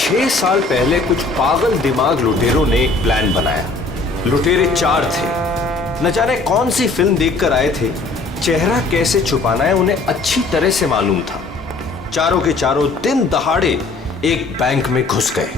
6 साल पहले कुछ पागल दिमाग लुटेरों ने एक प्लान बनाया। लुटेरे 4 थे। न जाने कौन सी फिल्म देखकर आए थे। चेहरा कैसे छुपाना है उन्हें अच्छी तरह से मालूम था। चारों के चारों दिन दहाड़े एक बैंक में घुस गए।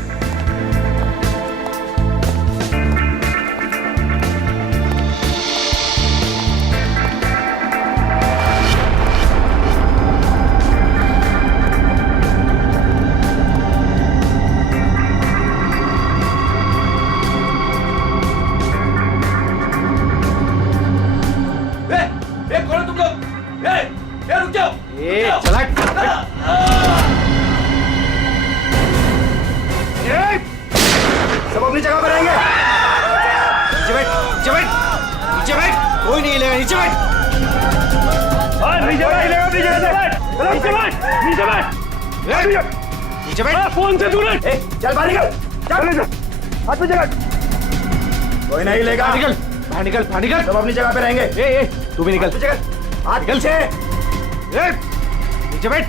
सब अपनी जगह पर रहेंगे। नीचे बैठ, नीचे बैठ, नीचे बैठ, कोई नहीं हिलेगा, नीचे बैठ। नीचे बैठ, नीचे बैठ, नीचे बैठ, नीचे बैठ, नीचे बैठ। फोन से दूर है। चल बाहर निकल, चल हाथ पे जगह। कोई नहीं हिलेगा। निकल, बाहर निकल, बाहर निकल। सब अपनी जगह पे रहेंगे। तू भी निकल। हाथ निकल से। नीचे बैठ।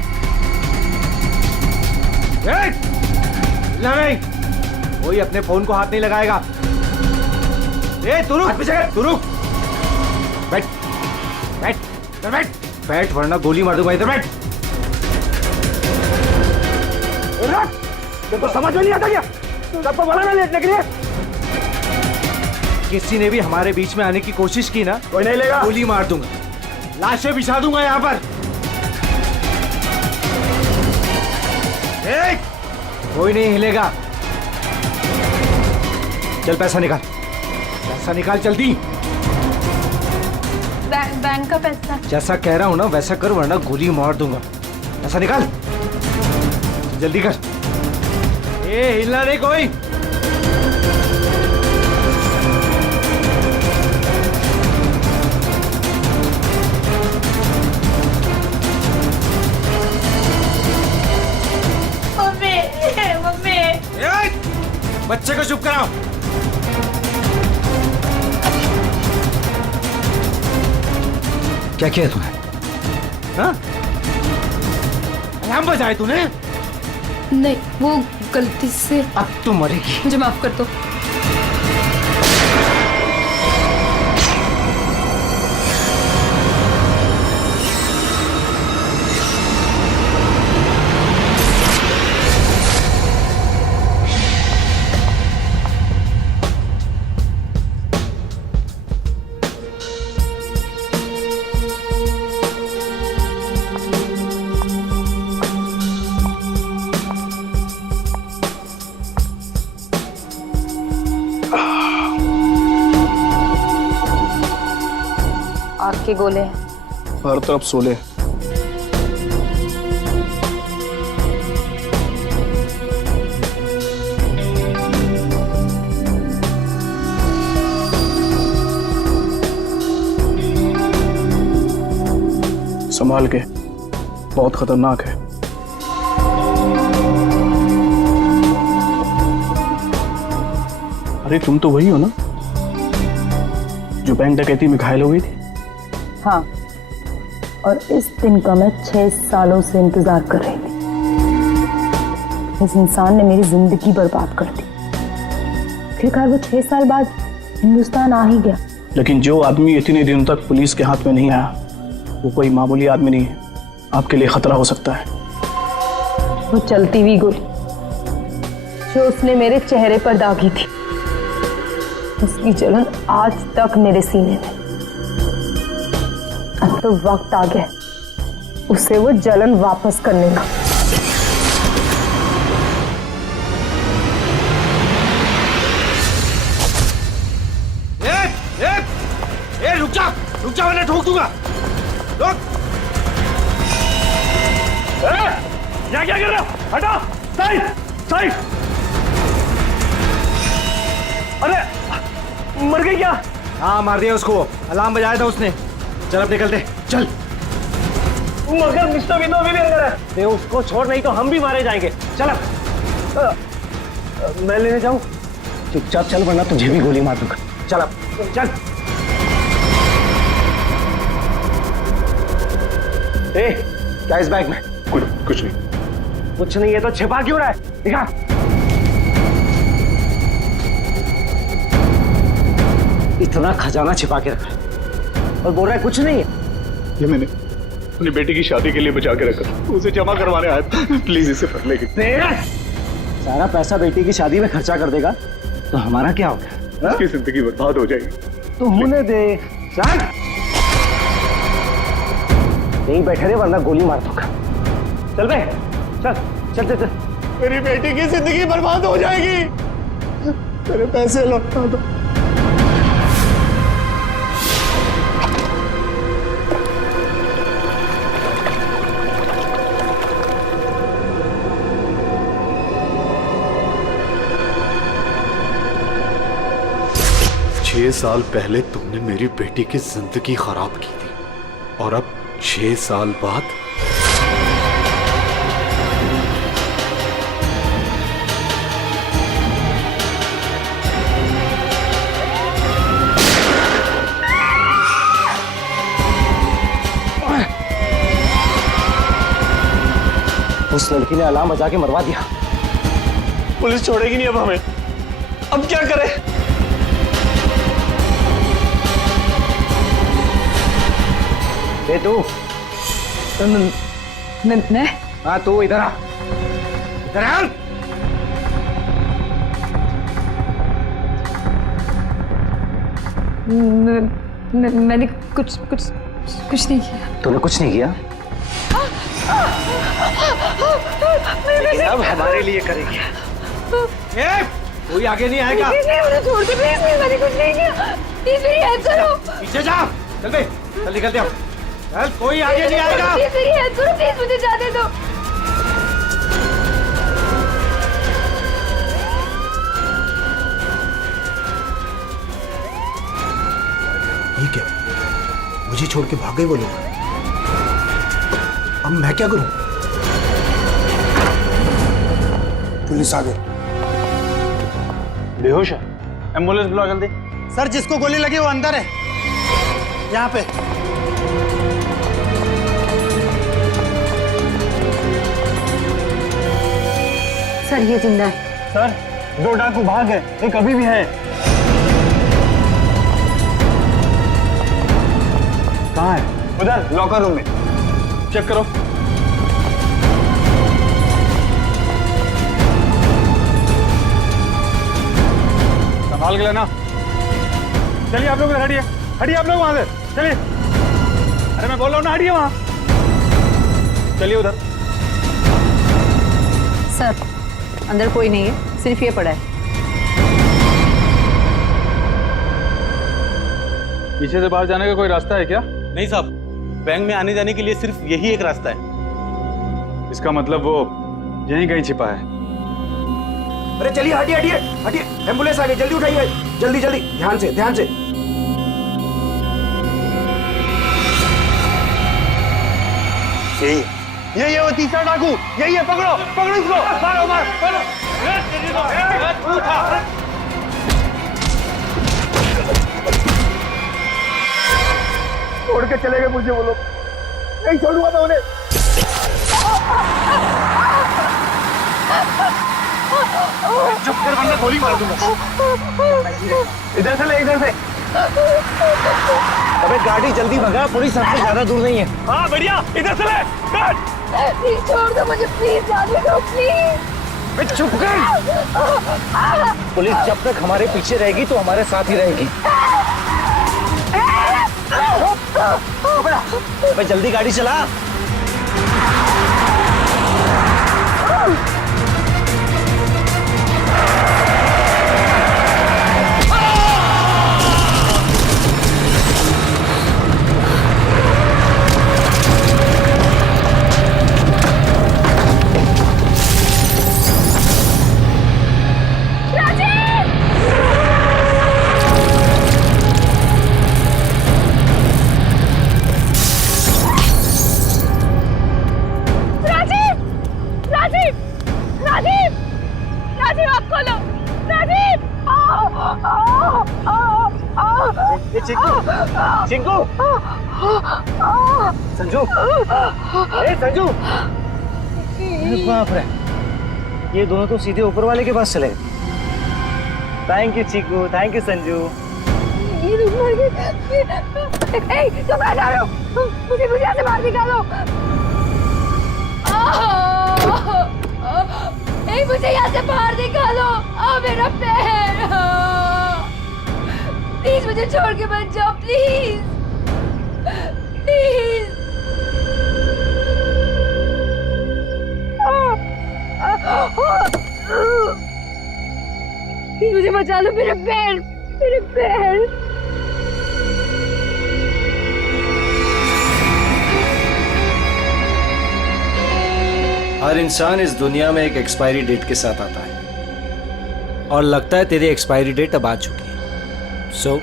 नहीं, कोई अपने फोन को हाथ नहीं लगाएगा। तू रुक, तू रुक। बैठ, बैठ, बैठ, बैठ वरना गोली मार दूंगा। इधर बैठ। तो समझ में नहीं आता क्या? सबको बोला ना लेटने के लिए। किसी ने भी हमारे बीच में आने की कोशिश की ना, कोई नहीं लेगा, गोली मार दूंगा, लाशें बिछा दूंगा यहाँ पर। कोई नहीं हिलेगा। चल पैसा निकाल, पैसा निकाल जल्दी। बैंक का पैसा। जैसा कह रहा हूं ना वैसा कर वरना गोली मार दूंगा। पैसा निकाल जल्दी कर। हिलना नहीं कोई। मम्मी बच्चे को चुप कराओ। क्या किया तूने? हाँ? अलार्म बजाए तूने? नहीं, वो गलती से। अब तो मरेगी। मुझे माफ कर दो। आग के गोले हैं। हर तरफ सोले। संभाल के, बहुत खतरनाक है। अरे तुम तो वही हो ना जो बैंक डकैती में घायल हो गई थी? हाँ, और इस दिन का मैं 6 सालों से इंतजार कर रही थी। इस इंसान ने मेरी जिंदगी बर्बाद कर दी। आखिरकार वो 6 साल बाद हिंदुस्तान आ ही गया। लेकिन जो आदमी इतने दिनों तक पुलिस के हाथ में नहीं आया वो कोई मामूली आदमी नहीं है। आपके लिए खतरा हो सकता है। वो चलती हुई गोली जो उसने मेरे चेहरे पर दागी थी, उसकी जलन आज तक मेरे सीने में। अब तो वक्त आ गया उसे वो जलन वापस करने का। रुक जा वरना ठोक दूंगा। रुक। क्या कर रहे हो? हटो। Side, side. अरे मर गई क्या? हाँ मार दिया उसको। अलार्म बजाया था उसने। चल अब निकलते, चल। मगर मिस्टर विनो अभी भी अंदर है। उसको छोड़, नहीं तो हम भी मारे जाएंगे। चल अब। मैं लेने जाऊं? चुपचाप चल वरना तुझे भी गोली मार दूंगा। चल अब, चल। क्या इस बैग में? कुछ नहीं। कुछ नहीं है तो छिपा क्यों रहा है? दिखा। इतना खजाना छिपा के रखा है और बोल रहा है कुछ नहीं है। ये मैंने अपनी बेटी की शादी के लिए बचा के रखा, उसे जमा करवाने आया। प्लीज इसे पढ़ लेगी। सारा पैसा बेटी की शादी में खर्चा कर देगा तो हमारा क्या होगा? उसकी जिंदगी बर्बाद हो जाएगी। तो होने दे। चल यहीं बैठे रहे वरना गोली मार दूंगा। चल बे, चल चल चल चल। मेरी बेटी की जिंदगी बर्बाद हो जाएगी। मेरे पैसे लौटा दो। 6 साल पहले तुमने मेरी बेटी की जिंदगी खराब की थी और अब 6 साल बाद उस लड़की ने अलार्म बजा के मरवा दिया। पुलिस छोड़ेगी नहीं अब हमें। अब क्या करें? ये तू? मैं? हाँ तू इधर आ। इधर आ। मैंने कुछ नहीं किया। तूने कुछ नहीं किया? लेकिन अब हमारे लिए करेगी। कोई आगे नहीं आएगा। मुझे छोड़ दो प्लीज, मैंने कुछ नहीं किया। प्लीज मेरी हेल्प करो। पीछे जा। चल बे, चल निकलते हो। चल, कोई आगे नहीं आएगा। प्लीज मेरी हेल्प करो, प्लीज मुझे जाने दो। ये क्या? मुझे छोड़ के भाग गए वो लोग। अब मैं क्या करूं? पुलिस आ गई। बेहोश है। एम्बुलेंस बुलाओ जल्दी। सर, जिसको गोली लगी वो अंदर है, यहाँ पे। सर ये जिंदा है। सर, 2 डाकू भाग गए, एक अभी भी है। कहाँ है? उधर लॉकर रूम में। चेक करो। संभाल के लेना। चलिए आप लोग उधर हटिए। हटिए आप लोग वहां से। चलिए। अरे मैं बोल रहा हूँ ना, हटिए वहां। चलिए उधर। सर अंदर कोई नहीं है, सिर्फ ये पड़ा है। पीछे से बाहर जाने का कोई रास्ता है क्या? नहीं साहब, बैंक में आने जाने के लिए सिर्फ यही एक रास्ता है। इसका मतलब वो यहीं कहीं छिपा है। अरे चलिए, हटिए हटिए हटिए। एम्बुलेंस आ गई, जल्दी उठाइए। जल्दी जल्दी, ध्यान से ध्यान से। यही है वो तीसरा डाकू। यही है, पकड़ो पकड़ो इसको। मारो मारो मारो। छोड़ के चले गए मुझे वो लोग। नहीं छोड़ूंगा मैं उन्हें। चुप कर वरना गोली मार दूंगा। इधर से ले, इधर से। अबे गाड़ी जल्दी भगा, पुलिस सबसे ज्यादा दूर नहीं है। हाँ बढ़िया, इधर से ले। प्लीज छोड़ दो मुझे, प्लीज जाने दो प्लीज। चुप कर। पुलिस जब तक हमारे पीछे रहेगी तो हमारे साथ ही रहेगी। अबे जल्दी गाड़ी चला। चिंकू, संजू, ए संजू, अरे बाप रे, ये दोनों तो सीधे ऊपर वाले के पास चले गए। Thank you Chiku, thank you Sanju. ये लोग मर गए। ए, तुम कहाँ जा रहे हो? मुझे यहाँ से बाहर निकालो। ए, मुझे यहाँ से बाहर निकालो। मेरा पैर। प्लीज मुझे छोड़ के मत जाओ, प्लीज प्लीज। प्लीज मुझे बचा लो, मेरे पैर, मेरे पैर। हर इंसान इस दुनिया में एक एक्सपायरी डेट के साथ आता है और लगता है तेरी एक्सपायरी डेट अब आ चुकी है। So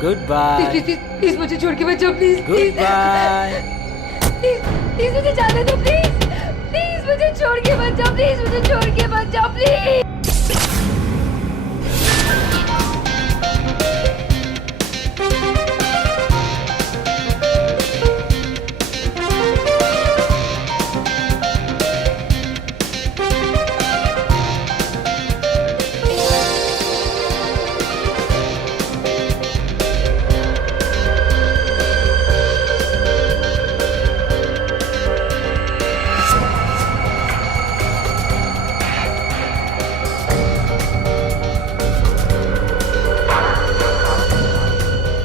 good bye. प्लीज मुझे छोड़ के मत जाओ, प्लीज गुड बाय। प्लीज मुझे जाने दो, प्लीज प्लीज मुझे छोड़ के मत जाओ, प्लीज मुझे छोड़ के मत जाओ, प्लीज।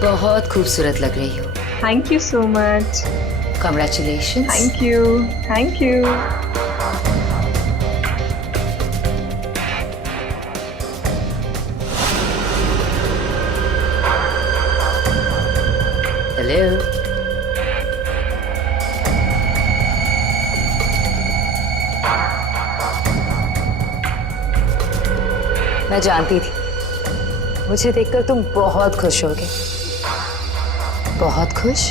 बहुत खूबसूरत लग रही हो। Thank you so much. Congratulations. Thank you, thank you. Hello. मैं जानती थी मुझे देखकर तुम बहुत खुश होगे। बहुत खुश?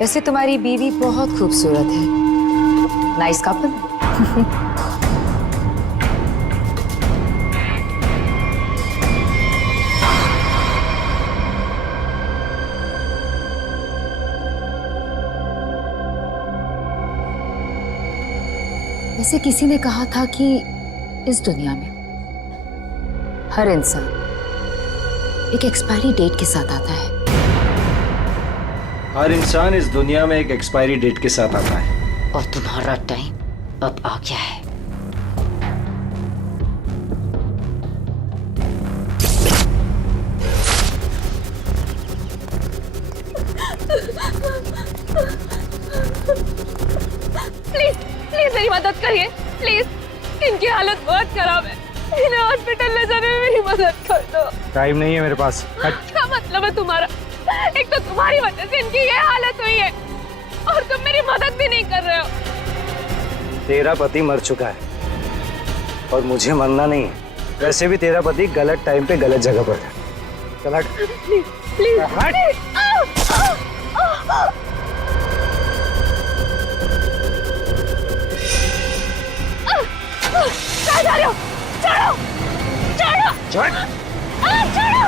वैसे तुम्हारी बीवी बहुत खूबसूरत है। Nice couple. वैसे किसी ने कहा था कि इस दुनिया में हर इंसान एक एक्सपायरी डेट के साथ आता है। हर इंसान इस दुनिया में एक एक्सपायरी डेट के साथ आता है। और तुम्हारा टाइम अब आ गया है। प्लीज प्लीज मेरी मदद करिए, प्लीज। इनकी हालत बहुत खराब है, इन्हें हॉस्पिटल ले जाने में मेरी मदद कर दो। टाइम नहीं है मेरे पास। क्या मतलब है तुम्हारा? एक तो तुम्हारी वजह से इनकी ये हालत हुई है और तुम मेरी मदद भी नहीं कर रहे हो। तेरा पति मर चुका है और मुझे मरना नहीं है। वैसे भी तेरा पति गलत टाइम पे गलत जगह पर था। चल हट। प्लीज प्लीज हट। कहाँ जा रहे हो? छोड़ो छोड़ो छोड़। छोड़ो।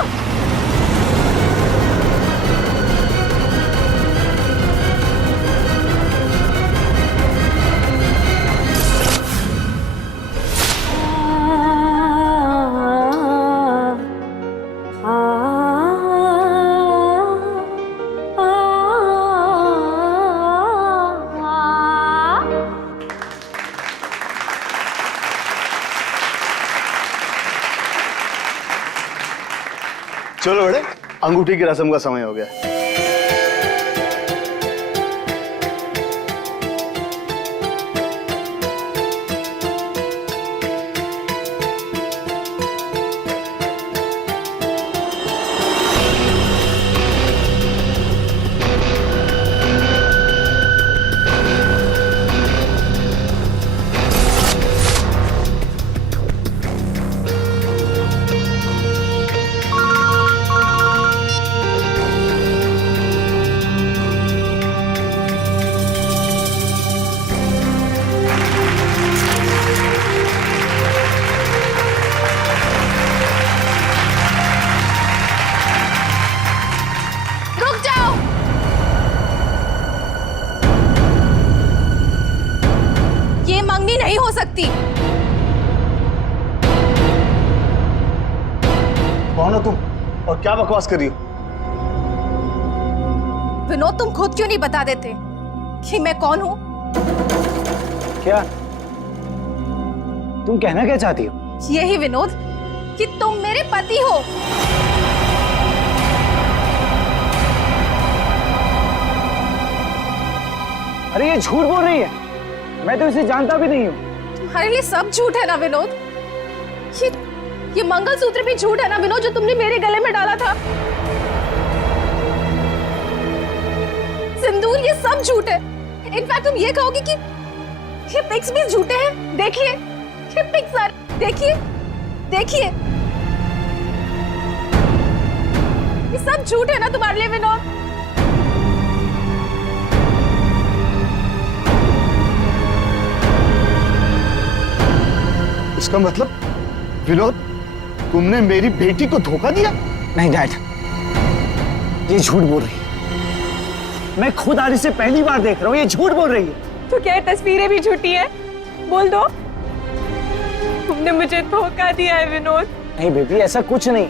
चलो बेटे, अंगूठी की रस्म का समय हो गया। हो सकती। कौन हो तुम और क्या बकवास कर रही हो? विनोद, तुम खुद क्यों नहीं बता देते कि मैं कौन हूँ? क्या तुम कहना क्या चाहती हो? यही विनोद कि तुम मेरे पति हो। अरे ये झूठ बोल रही है, मैं तो इसे जानता भी नहीं हूँ। तुम्हारे लिए सब झूठ है ना विनोद? ये मंगलसूत्र भी झूठ है ना विनोद, जो तुमने मेरे गले में डाला था? सिंदूर, ये सब झूठ है। इनफैक्ट तुम ये कहोगे कि ये पिक्स भी झूठे हैं। देखिए ये पिक्स, देखिए देखिए, ये सब झूठ है ना तुम्हारे लिए विनोद? इसका मतलब विनोद, तुमने मेरी बेटी को धोखा दिया? नहीं डैड, ये झूठ बोल रही है। मैं खुद आज इसे पहली बार देख रहा हूँ, ये झूठ बोल रही है। तो क्या ये तस्वीरें भी झूठी है? बोल दो, तुमने मुझे धोखा दिया है विनोद। नहीं बेबी, ऐसा कुछ नहीं।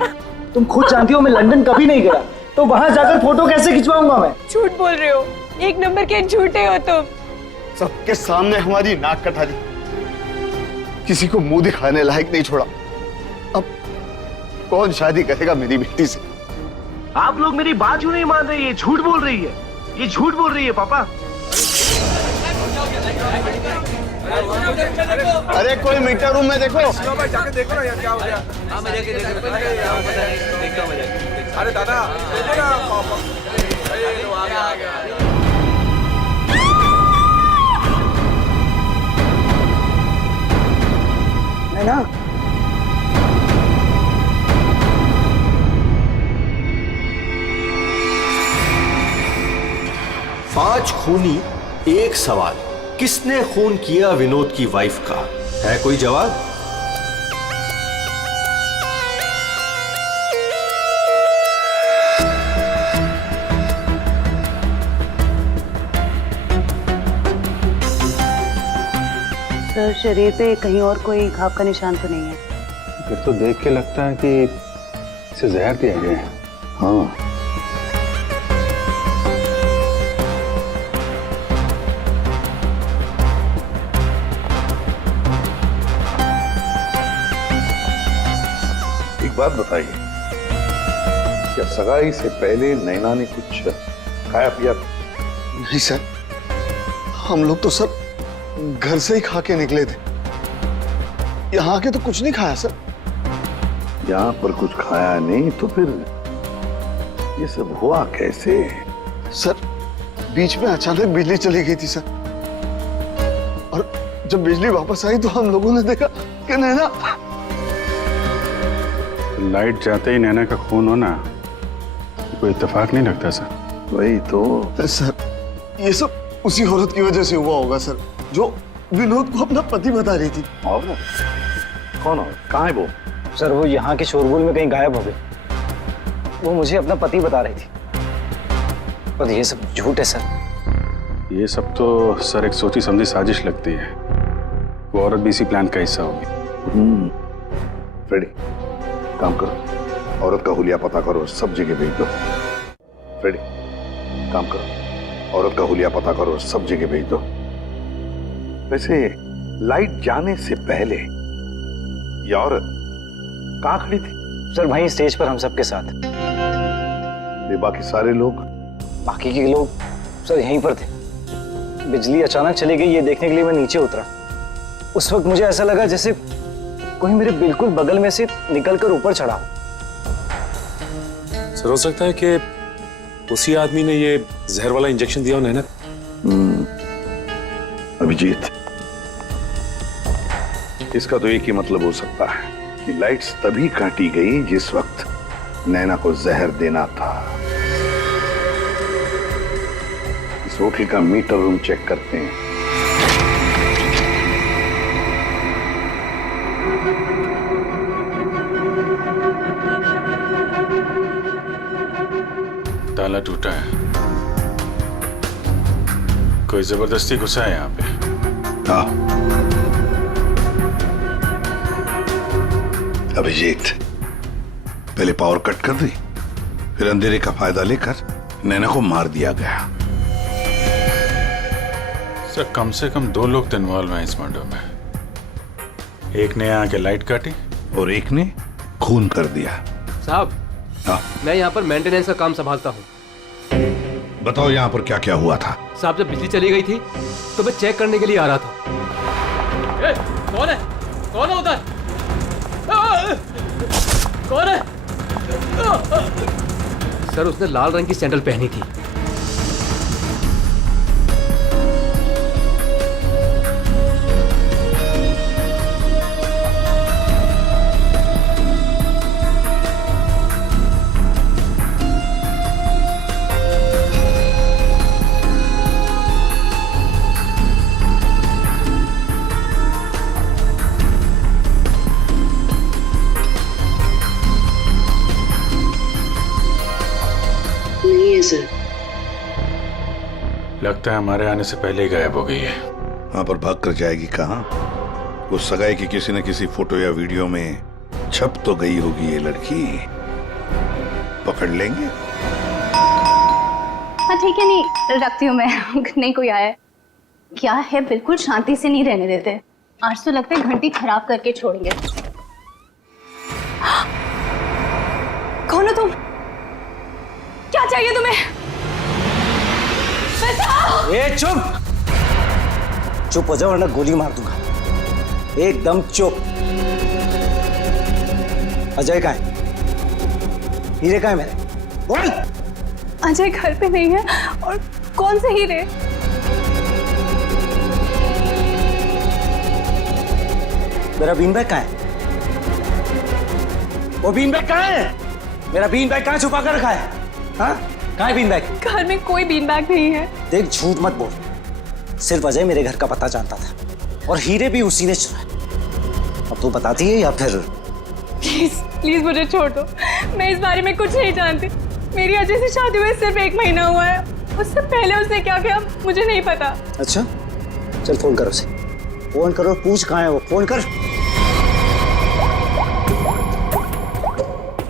तुम खुद जानती हो मैं लंदन कभी नहीं गया, तो वहां जाकर फोटो कैसे खिंचवाऊंगा मैं? झूठ बोल रहे हो, एक नंबर के झूठे हो तुम। सबके सामने हमारी नाक कटा दी, किसी को मुंह दिखाने लायक नहीं छोड़ा। अब कौन शादी करेगा मेरी बेटी से? आप लोग मेरी बात क्यों नहीं मान रहे? ये झूठ बोल रही है, ये झूठ बोल रही है पापा। अरे कोई मीटर रूम में देखो। जाके देखो ना यार क्या हो गया। अरे दादा देखो ना, नैना, 5 खूनी एक सवाल, किसने खून किया विनोद की वाइफ का? है कोई जवाब? सर, शरीर पे कहीं और कोई घाव का निशान तो नहीं है? फिर तो देख के लगता है कि इसे जहर दिया गया है। हाँ, एक बात बताइए, क्या सगाई से पहले नैना ने कुछ खाया पिया? नहीं सर, हम लोग तो सर घर से ही खा के निकले थे, यहाँ आके तो कुछ नहीं खाया सर। यहाँ पर कुछ खाया नहीं तो फिर ये सब हुआ कैसे? सर बीच में अचानक बिजली चली गई थी सर, और जब बिजली वापस आई तो हम लोगों ने देखा कि नैना। लाइट जाते ही नैना का खून होना कोई इत्तेफाक नहीं लगता सर। वही तो सर, ये सब उसी औरत की वजह से हुआ होगा सर, जो विनोद को अपना पति बता रही थी। और कौन हो? कहाँ है वो? सर वो यहाँ के शोरगुल में कहीं गायब हो गई। वो मुझे अपना पति बता रही थी, पर ये सब झूठ है सर। ये सब तो सर एक सोची समझी साजिश लगती है। वो औरत भी इसी प्लान का हिस्सा होगी। फ्रेडी, काम करो, औरत का हुलिया पता करो, सब जगह भेज दो। फ्रेडी, काम करो, औरत का हुलिया पता करो, सब जगह भेज दो। वैसे लाइट जाने से पहले ये औरत कहाँ खड़ी थी? सर वहीं स्टेज पर हम सबके साथ। ये बाकी सारे लोग? बाकी के लोग सर यहीं पर थे। बिजली अचानक चली गई ये देखने के लिए मैं नीचे उतरा। उस वक्त मुझे ऐसा लगा जैसे कोई मेरे बिल्कुल बगल में से निकलकर ऊपर चढ़ा। सर हो सकता है कि उसी आदमी ने ये जहर वाला इंजेक्शन दिया हो नैना। अभिजीत, इसका तो एक ही मतलब हो सकता है कि लाइट्स तभी काटी गई जिस वक्त नैना को जहर देना था। इस होटल का मीटर रूम चेक करते हैं। ताला टूटा है, कोई जबरदस्ती घुसा है यहाँ पे। हाँ, अभिजीत, पहले पावर कट कर दी, फिर अंधेरे का फायदा लेकर नैना को मार दिया गया। सर कम से कम 2 लोग इन्वॉल्व हैं इस मर्डर में। एक ने आके लाइट काटी और एक ने खून कर दिया। साहब, हाँ, मैं यहाँ पर मेंटेनेंस का काम संभालता हूँ। बताओ यहाँ पर क्या क्या हुआ था? साहब, जब बिजली चली गई थी तो मैं चेक करने के लिए आ रहा था। कौन है? कौन है उधर? कौन है? सर, उसने लाल रंग की सैंडल पहनी थी। लगता है हमारे आने से पहले ही गायब हो गई है। वहां पर भाग कर जाएगी कहाँ? उस सगाई की किसी न किसी फोटो या वीडियो में छप तो गई होगी ये लड़की। पकड़ लेंगे। हाँ ठीक है, नहीं रखती हूँ मैं। नहीं कोई आया है क्या है? बिल्कुल शांति से नहीं रहने देते। आज तो लगता है घंटी खराब करके छोड़ेंगे। कौन हो तुम? क्या चाहिए तुम्हें? ए चुप! चुप हो जाओ वरना गोली मार दूंगा। एकदम चुप। अजय कहाँ है? हीरे कहाँ है मेरे? बोल। अजय घर पे नहीं है। और कौन से हीरे? मेरा बीन बैग कहाँ है? वो बीन बैग कहाँ है? मेरा बीन बैग कहाँ छुपा कर रखा है? हाँ? कहाँ है बीन बैग? घर में कोई बीन बैग नहीं है। देख, झूठ मत बोल। सिर्फ अजय मेरे घर का पता जानता था और हीरे भी उसी ने चुराए। अब तू बताती है या फिर? प्लीज प्लीज मुझे छोड़ दो। मैं इस बारे में कुछ नहीं जानती। मेरी अजय से शादी हुए सिर्फ 1 महीना हुआ है। उससे पहले उसने क्या किया मुझे नहीं पता। अच्छा, चल फोन कर उसे। फोन करो, पूछ कहाँ है वो। फोन कर।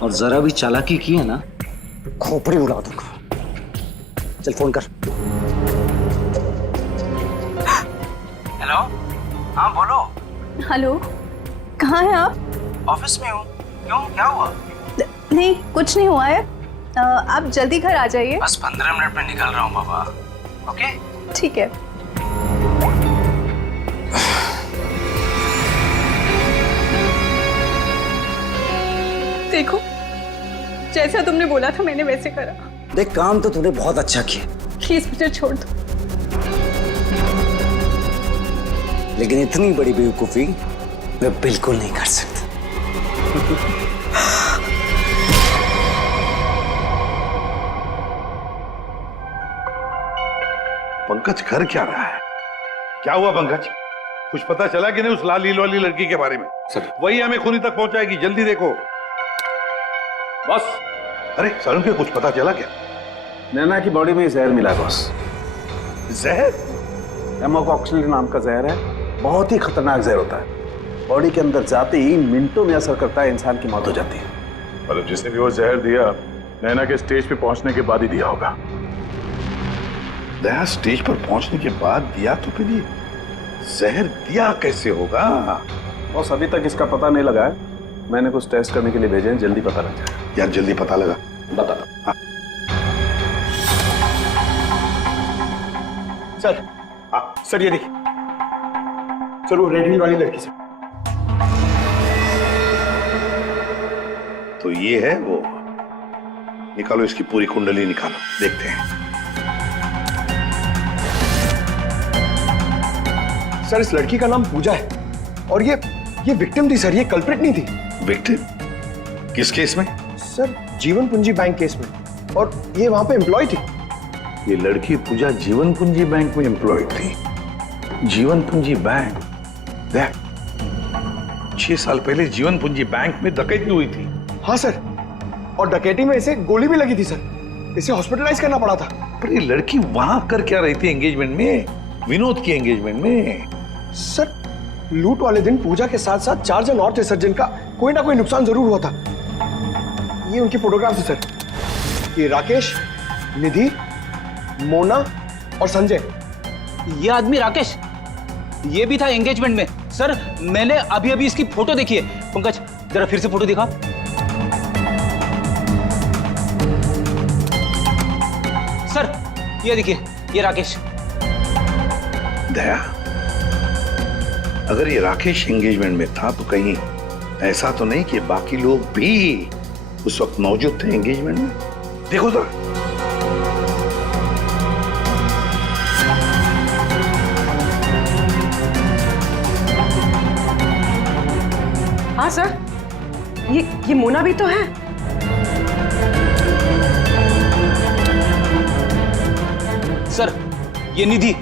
और जरा भी चालाकी की है ना, खोपड़ी उड़ा दूंगा। चल फोन कर। हेलो, हाँ बोलो। हेलो, कहाँ हैं आप? ऑफिस में हूँ। क्यों, क्या हुआ? नहीं कुछ नहीं हुआ है। आप जल्दी घर आ जाइए। बस 15 मिनट में निकल रहा हूँ बाबा। ओके, ठीक है। देखो, जैसा तुमने बोला था मैंने वैसे करा। देख, काम तो तूने बहुत अच्छा किया। प्लीज मुझे छोड़ दो। लेकिन इतनी बड़ी बेवकूफी मैं बिल्कुल नहीं कर सकता। पंकज कर क्या रहा है? क्या हुआ पंकज? कुछ पता चला कि नहीं उस लाल लील वाली लड़की के बारे में? सर, वही हमें खूनी तक पहुंचाएगी। जल्दी देखो। बस। अरे सरुण के कुछ पता चला क्या? नैना की बॉडी में जहर मिला बॉस। जहर? एमोकॉक्सिल नाम का जहर है। बहुत ही खतरनाक जहर होता है। बॉडी के अंदर जाते ही मिनटों में असर करता है, इंसान की मौत हो जाती है। मतलब जिसने भी वो जहर दिया नैना के स्टेज पे पहुंचने के बाद ही दिया होगा। दया स्टेज पर पहुंचने के बाद दिया तो फिर ये जहर दिया कैसे होगा? बॉस अभी तक इसका पता नहीं लगा है। मैंने कुछ टेस्ट करने के लिए भेजे हैं, जल्दी पता लग जाएगा। यार जल्दी पता लगा। बता। हाँ। सर, सर ये देखिए। सर वो रेड हिल वाली लड़की सर। तो ये है वो। निकालो इसकी पूरी कुंडली निकालो, देखते हैं। सर इस लड़की का नाम पूजा है और ये विक्टिम थी सर, ये कल्प्रिट नहीं थी। विक्टिम? किस केस में? सर जीवन पूंजी बैंक केस में, और ये वहां पे एम्प्लॉय थी। ये लड़की पूजा जीवन पूंजी बैंक में एम्प्लॉय थी। जीवन पूंजी बैंक? देख, 6 साल पहले जीवन पूंजी बैंक में डकैती हुई थी। हाँ सर, और डकैती में इसे गोली भी लगी थी सर। इसे हॉस्पिटलाइज करना पड़ा था। पर ये लड़की वहां कर क्या रही थी एंगेजमेंट में? विनोद की एंगेजमेंट में। सर लूट वाले दिन पूजा के साथ साथ 4 जन और थे सर, जिनका कोई ना कोई नुकसान जरूर हुआ था। ये उनकी फोटोग्राफ है सर। ये राकेश, निधि, मोना और संजय। ये आदमी राकेश, ये भी था एंगेजमेंट में। सर मैंने अभी अभी इसकी फोटो देखी है। पंकज जरा फिर से फोटो दिखा। सर ये देखिए, ये राकेश। दया, अगर ये राकेश एंगेजमेंट में था तो कहीं ऐसा तो नहीं कि बाकी लोग भी उस वक्त मौजूद थे एंगेजमेंट में? देखो तो। हाँ सर, ये मोना भी तो है। सर ये निधि।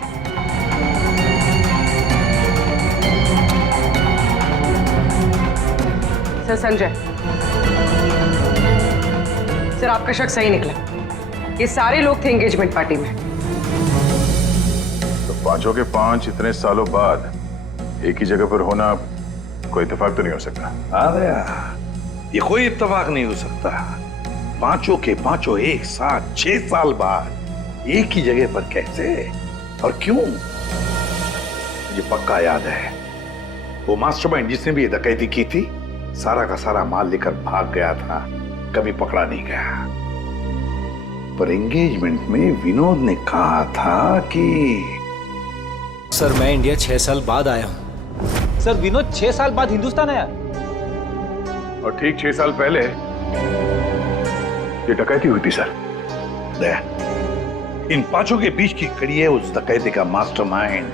सर संजय, सर आपका शक सही निकला। ये सारे लोग थे एंगेजमेंट पार्टी में। तो पांचों के पांच इतने सालों बाद एक ही जगह पर होना कोई इत्तेफाक तो नहीं हो सकता। हाँ दया, ये कोई इत्तेफाक नहीं हो सकता। पांचों के पांचों एक साथ 6 साल बाद एक ही जगह पर कैसे और क्यों? मुझे पक्का याद है, वो मास्टरमाइंड जिसने भी ये डकैती की थी सारा का सारा माल लेकर भाग गया था, कभी पकड़ा नहीं गया। पर एंगेजमेंट में विनोद ने कहा था कि सर मैं इंडिया 6 साल बाद आया हूं। सर विनोद 6 साल बाद हिंदुस्तान आया। और ठीक 6 साल पहले ये डकैती हुई थी सर। दया, इन पांचों के बीच की कड़ी है उस डकैती का मास्टरमाइंड,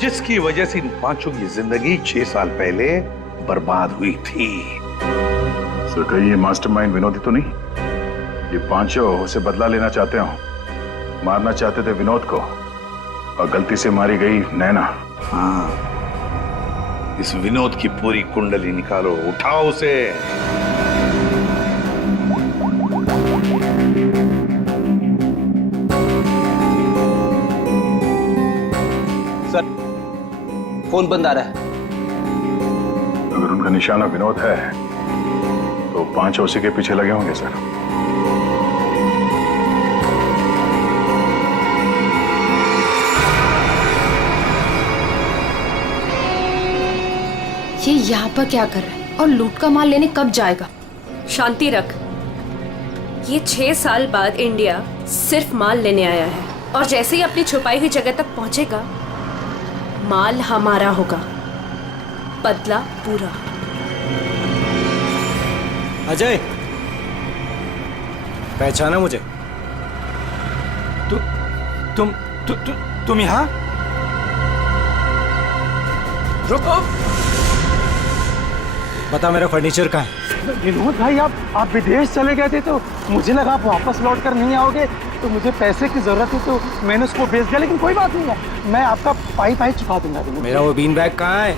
जिसकी वजह से इन पांचों की जिंदगी 6 साल पहले बर्बाद हुई थी। सर कहीं ये मास्टरमाइंड विनोद ही तो नहीं? ये पांचों उसे बदला लेना चाहते हो, मारना चाहते थे विनोद को और गलती से मारी गई नैना। हाँ, इस विनोद की पूरी कुंडली निकालो, उठाओ उसे। सर फोन बंद आ रहा है। अगर उनका निशाना विनोद है तो पांचों उसी के पीछे लगे होंगे सर। ये यहाँ पर क्या कर रहा है और लूट का माल लेने कब जाएगा? शांति रख। ये 6 साल बाद इंडिया सिर्फ माल लेने आया है और जैसे ही अपनी छुपाई हुई जगह तक पहुंचेगा माल हमारा होगा, बदला पूरा। अजय, पहचाना मुझे? तुम यहाँ? रुको, बता मेरा फर्नीचर कहाँ है? विनोद भाई आप विदेश चले गए थे तो मुझे लगा आप वापस लौट कर नहीं आओगे, तो मुझे पैसे की जरूरत थी तो मैंने उसको भेज दिया। लेकिन कोई बात नहीं है, मैं आपका पाई चुका दूंगा। मेरा वो बीन बैग कहाँ है?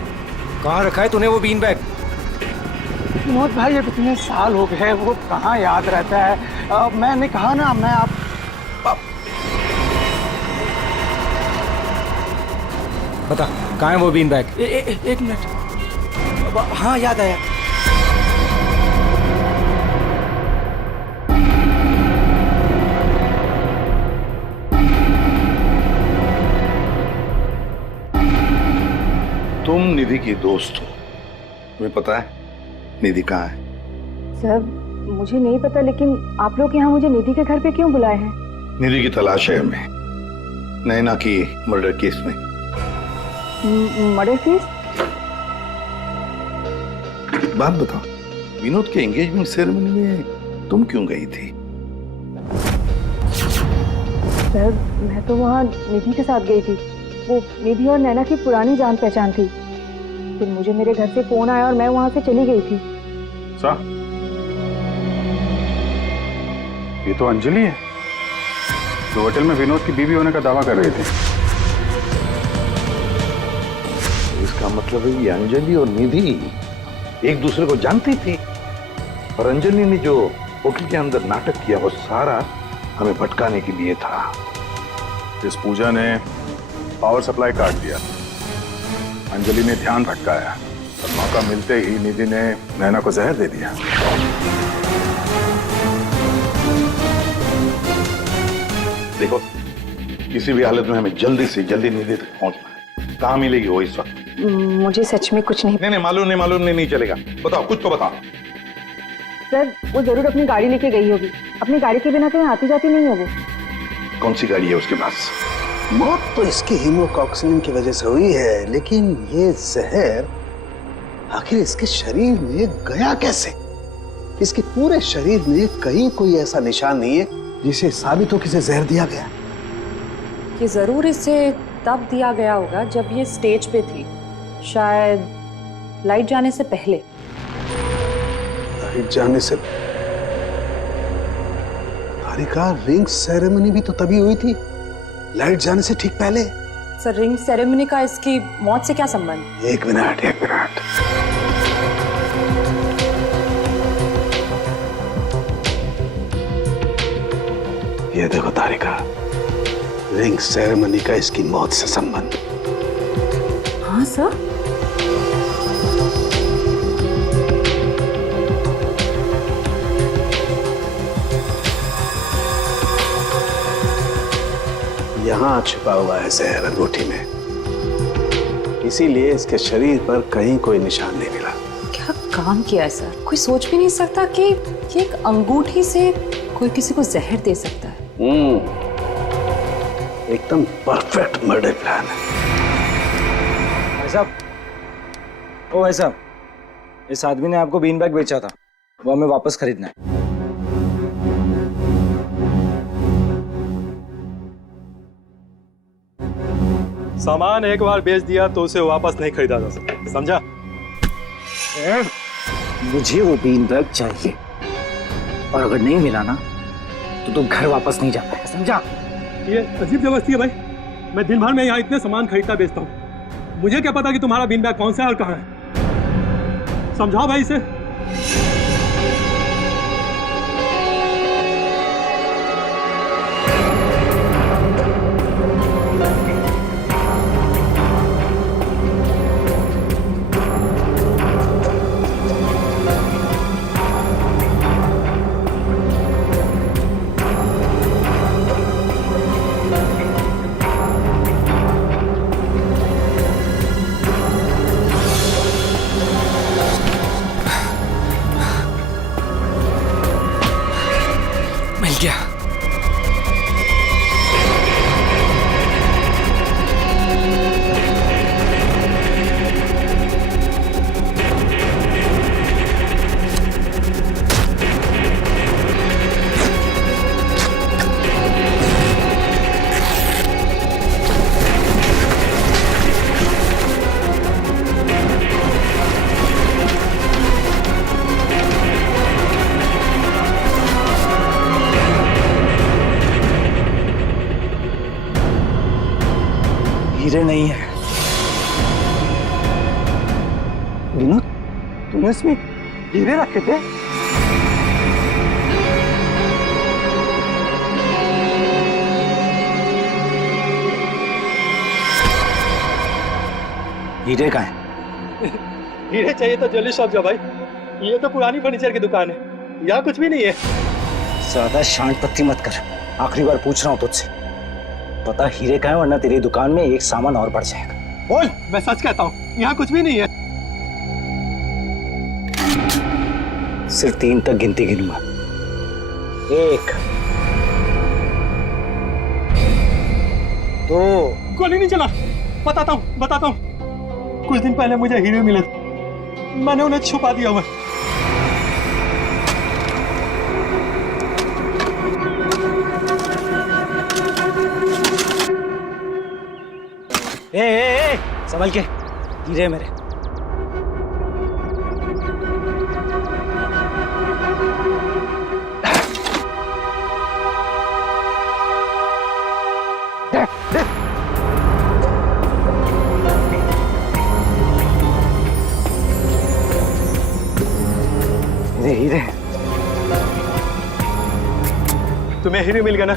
कहाँ रखा है तूने वो बीन बैग? विनोद भाई अब इतने साल हो गए, वो कहाँ याद रहता है। मैंने कहा ना, मैं आप बता कहाँ है वो बीन बैग? एक मिनट। हाँ याद आया। तुम निधि की दोस्त हो, तुम्हें पता है निधि कहाँ है? सर मुझे नहीं पता, लेकिन आप लोग यहाँ मुझे निधि के घर पे क्यों बुलाए हैं? निधि की तलाश है हमें, नैना की मर्डर केस में। Murder case? बात बताओ, विनोद के एंगेजमेंट सेरेमनी में तुम क्यों गई थी? सर मैं तो वहाँ निधि के साथ गई थी। वो निधि और नैना की पुरानी जान पहचान थी। फिर मुझे मेरे घर से फोन आया और मैं वहाँ से चली गई थी। ये तो अंजलि है जो होटल में विनोद की बीवी होने का दावा कर रही थी। इसका मतलब है ये अंजलि और निधि एक दूसरे को जानती थी, और अंजलि ने जो होटल के अंदर नाटक किया वो सारा हमें भटकाने के लिए था। इस पूजा ने पावर सप्लाई काट दिया, अंजलि ने ध्यान भटकाया मौका मिलते ही निधि ने नैना को जहर दे दिया। देखो, किसी भी हालत में हमें जल्दी से जल्दी निधि तक पहुंचना है। कहाँ मिलेगी वो इस वक्त? मुझे सच में कुछ नहीं। नहीं, मालूम नहीं चलेगा। बताओ, कुछ तो बताओ। सर वो जरूर अपनी गाड़ी लेके गई होगी, अपनी गाड़ी के बिना कहीं आती जाती नहीं है वो। कौन सी गाड़ी है उसके पास? मौत तो इसकी हीमोकॉक्सिन की वजह से हुई है, लेकिन ये जहर आखिर इसके शरीर में गया कैसे? इसके पूरे शरीर में कहीं कोई ऐसा निशान नहीं है जिसे साबित हो कि इसे जहर दिया गया। ये जरूर इसे तब दिया गया होगा जब ये स्टेज पे थी, शायद लाइट जाने से पहले। लाइट जाने से? तारिका, रिंग सेरेमनी भी तो तभी हुई थी, लाइट जाने से ठीक पहले। सर रिंग सेरेमनी का इसकी मौत से क्या संबंध? एक मिनट। ये देखो तारिका, रिंग सेरेमनी का इसकी मौत से संबंध। हाँ सर। यहाँ छुपा हुआ है जहर अंगूठी में, इसीलिए इसके शरीर पर कहीं कोई निशान नहीं मिला। क्या काम किया है सर? कोई सोच भी नहीं सकता कि एक अंगूठी से कोई किसी को जहर दे सकता है। एकदम परफेक्ट मर्डर प्लान है। भाई साहब, ओ भाई साहब, इस आदमी ने आपको बीन बैग बेचा था, वो हमें वापस खरीदना है। सामान एक बार बेच दिया तो उसे वापस नहीं खरीदा जा सकता, समझा? मुझे वो बीन बैग चाहिए, और अगर नहीं मिला ना तो तू घर वापस नहीं जा पाएगा, समझा? ये अजीब जबरदस्ती है भाई। मैं दिन भर में यहाँ इतने सामान खरीदता बेचता हूँ, मुझे क्या पता कि तुम्हारा बीन बैग कौन सा है और कहाँ है? समझाओ भाई इसे। मिल गया। हीरे नहीं है। विनोद, तूने इसमें हीरे रखे थे? हीरे कहाँ है? हीरे चाहिए तो ज्वेलरी शॉप जाओ भाई, ये तो पुरानी फर्नीचर की दुकान है, यहाँ कुछ भी नहीं है। ज्यादा शांत पत्ती मत कर, आखिरी बार पूछ रहा हूँ तुझसे, पता हीरे का है, वरना तेरी दुकान में एक सामान और बढ़ जाएगा। बोल। मैं सच कहता हूँ, यहाँ कुछ भी नहीं है। सिर्फ 3 तक गिनती गिनूंगा। 1 2। गोली नहीं चला। बताता हूँ। कुछ दिन पहले मुझे हीरे मिले, मैंने उन्हें छुपा दिया हुआ। ए, संभल के, हीरे मेरे। हीरे तुम्हें हीरे मिल गया ना?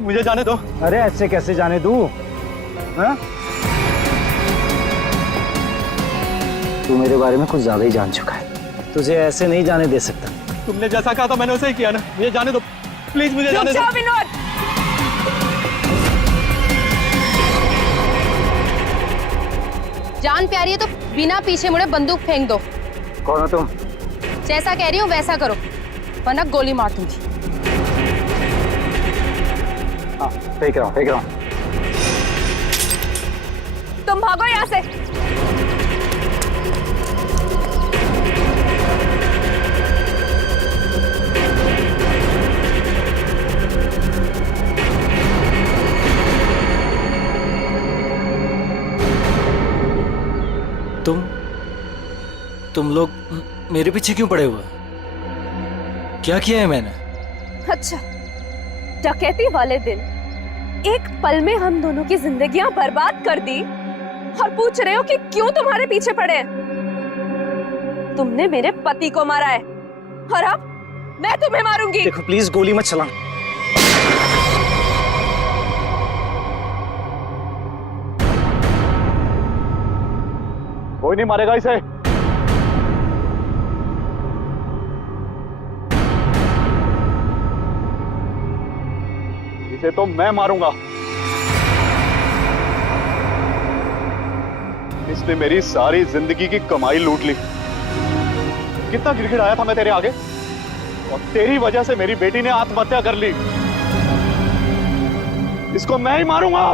मुझे जाने दो। अरे ऐसे कैसे जाने दूं? हाँ? तू मेरे बारे में कुछ ज्यादा ही जान चुका है। तुझे ऐसे नहीं जाने दे सकता। तुमने जैसा कहा था मैंने वैसे ही किया ना। मुझे जाने दो प्लीज, मुझे जाने दो। विनोद, जान प्यारी है तो बिना पीछे मुड़े बंदूक फेंक दो। कौन हो तुम? जैसा कह रही हूँ वैसा करो, वरना गोली मार दूंगी। हाँ, फेंक रहा हूँ। तुम भागो यहाँ से। तुम लोग मेरे पीछे क्यों पड़े हुए? क्या किया है मैंने? अच्छा, डकैती वाले दिन एक पल में हम दोनों की जिंदगियां बर्बाद कर दी और पूछ रहे हो कि क्यों तुम्हारे पीछे पड़े हैं? तुमने मेरे पति को मारा है और अब मैं तुम्हें मारूंगी। देखो प्लीज गोली मत चला। कोई नहीं मारेगा इसे। इसे तो मैं मारूंगा। इसने मेरी सारी जिंदगी की कमाई लूट ली। कितना गिड़गिड़ाया था मैं तेरे आगे, और तेरी वजह से मेरी बेटी ने आत्महत्या कर ली। इसको मैं ही मारूंगा।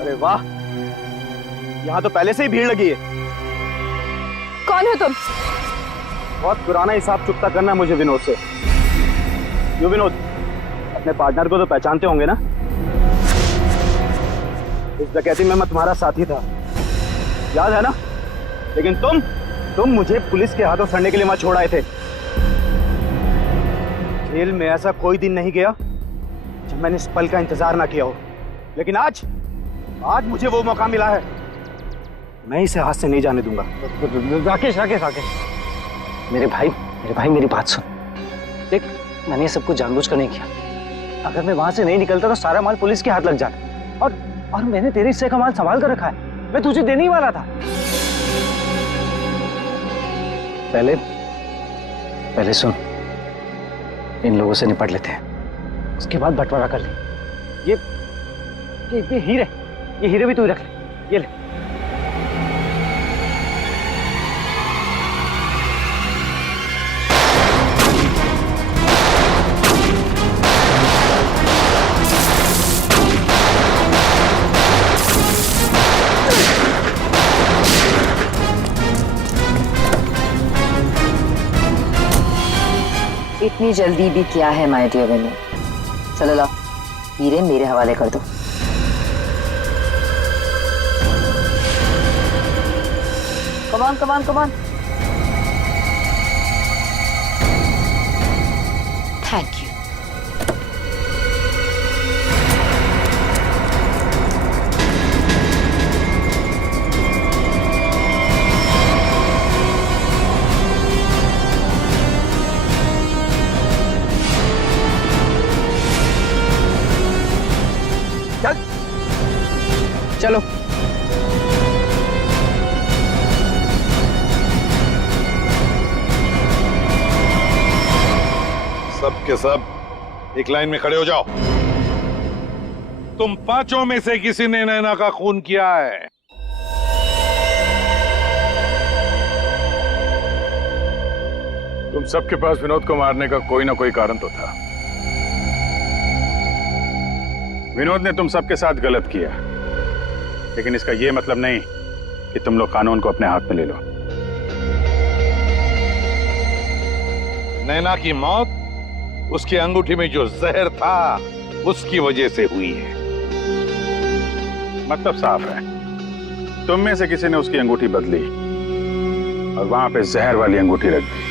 अरे वाह, यहां तो पहले से ही भीड़ लगी है। कौन हो तुम? बहुत पुराना हिसाब चुकता करना है मुझे विनोद से। यो विनोद, अपने पार्टनर को तो पहचानते होंगे ना? इस डकैती में मैं तुम्हारा साथी था, याद है ना? लेकिन तुम मुझे पुलिस के हाथों सड़ने के लिए वहां छोड़ आए थे। जेल में ऐसा कोई दिन नहीं गया जब मैंने इस पल का इंतजार ना किया हो। लेकिन आज मुझे वो मौका मिला है, मैं इसे हाथ से नहीं जाने दूंगा। राकेश, मेरे भाई मेरी बात सुन। देख, मैंने ये सब कुछ जानबूझकर नहीं किया। अगर मैं वहां से नहीं निकलता तो सारा माल पुलिस के हाथ लग जाता। और मैंने तेरे हिस्से का माल संभाल कर रखा है, मैं तुझे देने ही वाला था। पहले सुन, इन लोगों से निपट लेते हैं, उसके बाद बंटवारा कर ले। ये हीरे भी तू रख ले। ये ले। इतनी जल्दी भी क्या है माय डियर विनोद? चलो लाओ, हीरे मेरे हवाले कर दो। Come on. Thank you. चलो। सब के सब एक लाइन में खड़े हो जाओ। तुम पांचों में से किसी ने नैना का खून किया है? तुम सबके पास विनोद को मारने का कोई ना कोई कारण तो था। विनोद ने तुम सबके साथ गलत किया, लेकिन इसका यह मतलब नहीं कि तुम लोग कानून को अपने हाथ में ले लो। नैना की मौत उसकी अंगूठी में जो जहर था उसकी वजह से हुई है। मतलब साफ है, तुम में से किसी ने उसकी अंगूठी बदली और वहां पे जहर वाली अंगूठी रख दी।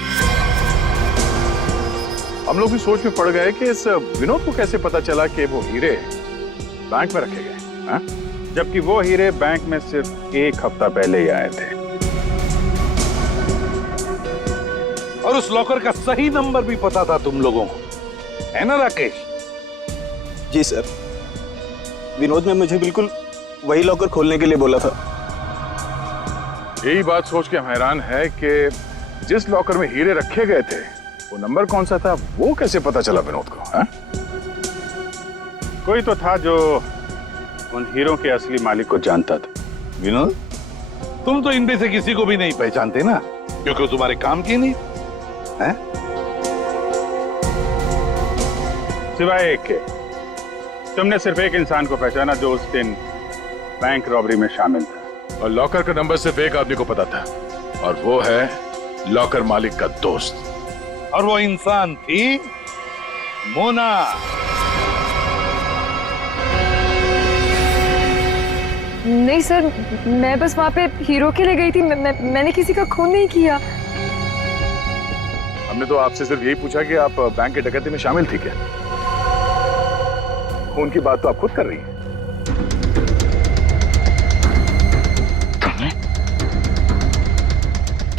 हम लोग भी सोच में पड़ गए कि इस विनोद को कैसे पता चला कि वो हीरे बैंक में रखे गए, हाँ? जबकि वो हीरे बैंक में सिर्फ एक हफ्ता पहले ही आए थे। और उस लॉकर का सही नंबर भी पता था तुम लोगों को, है ना राकेश? जी सर, विनोद ने मुझे बिल्कुल वही लॉकर खोलने के लिए बोला था। यही बात सोच के हम हैरान है कि जिस लॉकर में हीरे रखे गए थे वो नंबर कौन सा था, वो कैसे पता चला विनोद को? हा? कोई तो था जो उन हीरों के असली मालिक को जानता था। विनोद, तुम तो इनमें से किसी को भी नहीं पहचानते ना, क्योंकि वो तुम्हारे काम की नहीं है। सिवाय एक के, तुमने सिर्फ एक इंसान को पहचाना जो उस दिन बैंक रॉबरी में शामिल था। और लॉकर का नंबर सिर्फ एक आदमी को पता था, और वो है लॉकर मालिक का दोस्त। और वो इंसान थी मोना। नहीं सर, मैं बस वहाँ पे हीरो के लिए गई थी। मैंने किसी का खून नहीं किया। हमने तो आपसे सिर्फ यही पूछा कि आप बैंक की डकैती में शामिल थी क्या? खून की बात तो आप खुद कर रही हैं।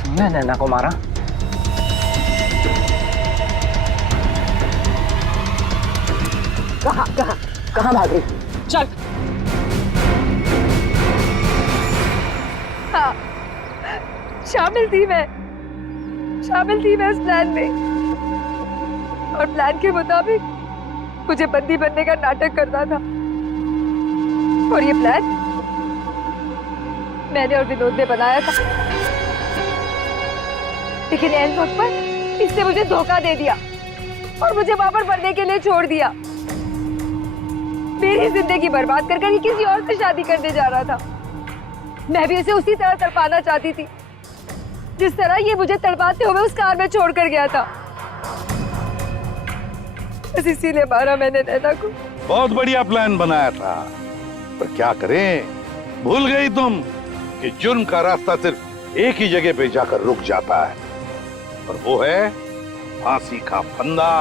तुमने नैना को मारा? कहाँ भाग रही? चल। हाँ, शामिल थी मैं उस प्लान में, और प्लान के मुताबिक मुझे बंदी बनने का नाटक करना था। और ये प्लान मैंने और विनोद ने बनाया था, लेकिन एंड वक्त पर इसने मुझे धोखा दे दिया और मुझे वहां पर मरने के लिए छोड़ दिया। मेरी जिंदगी बर्बाद कर ये किसी और से शादी करने जा रहा था। मैं भी उसे उसी तरह तड़पाना चाहती थी जिस तरह ये मुझे तड़पाते हुए उस कार में छोड़कर गया था। बस इसीलिए मारा मैंने नैना को। बहुत बढ़िया प्लान बनाया था, पर क्या करें, भूल गई तुम कि जुर्म का रास्ता सिर्फ एक ही जगह पे जाकर रुक जाता है, और वो है फांसी का फंदा।